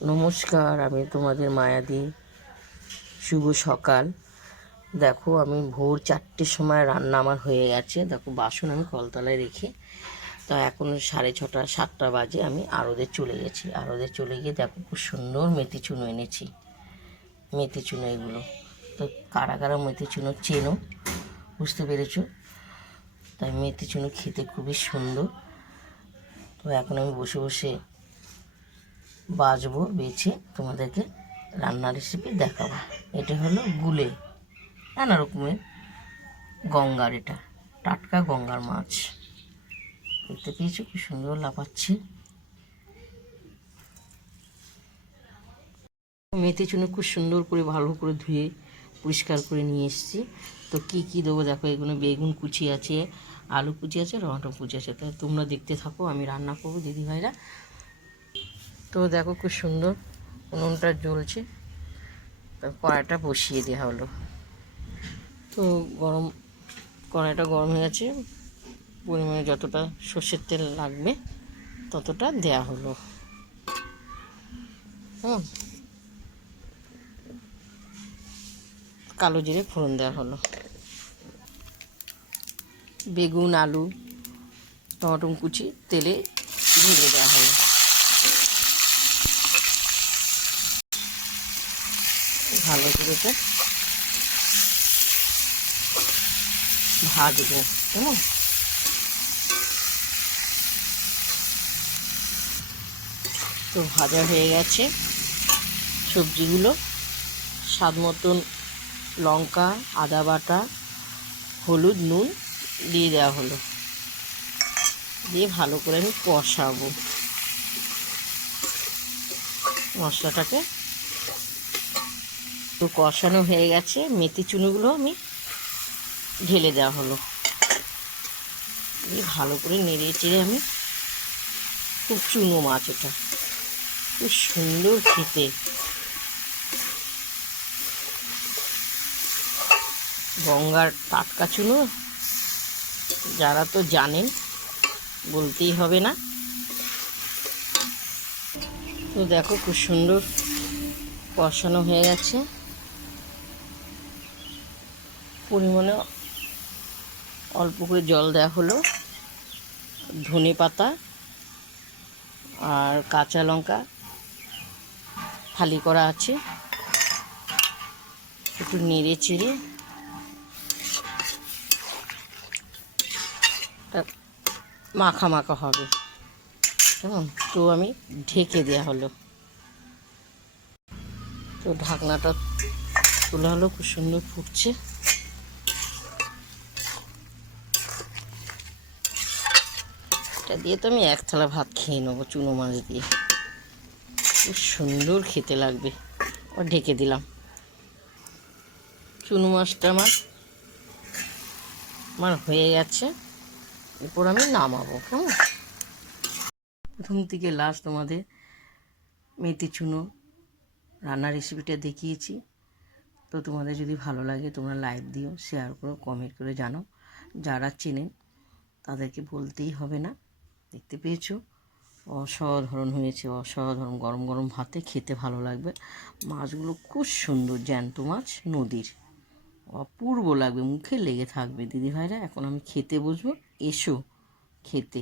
নমস্কার, আমি তোমাদের মায়াদি। শুভ সকাল। দেখো, আমি ভোর 4টের সময় রান্না আমার হয়ে গেছে। দেখো, বাসন আমি কলতলায় রেখে তা এখন 6:30 7টা বাজে। আমি আড়তে চলে গেছি। আড়তে চলে গিয়ে দেখো খুব সুন্দর মেথি চুনো এনেছি। মেথি চুনো এগুলো তো কারা কারা মেথি চুনো চেনো বুঝতে পেরেছো। তাই মেথি চুনো খেতে খুবই সুন্দর। তো এখন আমি বসে বসে বাছবো, বেছে তোমাদেরকে রান্নার রেসিপি দেখাবো। এটা হলো গুলে, নানা রকমের গঙ্গার, এটা টাটকা গঙ্গার মাছ। দেখতে পেয়েছো কি সুন্দর লাফাচ্ছে। মেথি চুনো খুব সুন্দর করে ভালো করে ধুয়ে পরিষ্কার করে নিয়ে এসেছি। তো কি কি দেবো দেখো, এগুলো বেগুন কুচি আছে, আলু কুচি আছে, টমেটো কুচি আছে। তাই তোমরা দেখতে থাকো, আমি রান্না করবো দিদিভাইরা। তো দেখো খুব সুন্দর উনুনটা জ্বলছে। কড়াইটা বসিয়ে দেওয়া হলো। তো কড়াইটা গরম হয়ে গেছে। পরিমাণে যতটা সর্ষের তেল লাগবে ততটা দেয়া হলো। কালো জিরে ফোড়ন দেওয়া হলো। বেগুন, আলু, টমেটো কুচি তেলে ভেজে দেওয়া হলো। ভালো করে ভাজবো। কেমন তো ভাজা হয়ে গেছে সবজিগুলো। স্বাদ মতন লঙ্কা, আদা বাটা, হলুদ, নুন দিয়ে দেওয়া হলো। দিয়ে ভালো করে আমি কষাবো মশলাটাকে। তো কষানো হয়ে গেছে, মেথি চুনোগুলো আমি ঢেলে দেওয়া হলো। দিয়ে ভালো করে নেড়ে চেড়ে আমি, খুব চুনো মাছ, এটা খুব সুন্দর খেতে। গঙ্গার টাটকা চুনো, যারা তো জানেন, বলতেই হবে না। তো দেখো খুব সুন্দর কষানো হয়ে গেছে। পরিমাণে অল্প করে জল দেওয়া হলো। ধনে পাতা আর কাঁচা লঙ্কা ফালি করা আছে। একটু নেড়ে চেড়ে মাখা মাখা হবে, কেমন। তো আমি ঢেকে দেওয়া হলো। তো ঢাকনাটা তোলা হলো, খুব সুন্দর ফুটছে। এটা দিয়ে তো আমি এক থালা ভাত খেয়ে নেবো, চুনো মাছ দিয়ে। খুব সুন্দর খেতে লাগবে। ও ঢেকে দিলাম। চুনো মাছটা আমার হয়ে গেছে। এরপর আমি নামাবো। কেমন, প্রথম থেকে লাস্ট তোমাদের মেথি চুনো রান্নার রেসিপিটা দেখিয়েছি। তো তোমাদের যদি ভালো লাগে তোমরা লাইক দিও, শেয়ার করো, কমেন্ট করে জানাও। যারা চেনেন তাদেরকে বলতেই হবে না। দেখতে পেয়েছো, অসাধারণ হয়েছে, অসাধারণ। গরম গরম ভাতে খেতে ভালো লাগবে। মাছগুলো খুব সুন্দর, জ্যান্ত মাছ, নদীর, অপূর্ব লাগবে, মুখে লেগে থাকবে। দিদিভাইরা, এখন আমি খেতে বসবো, এসো খেতে।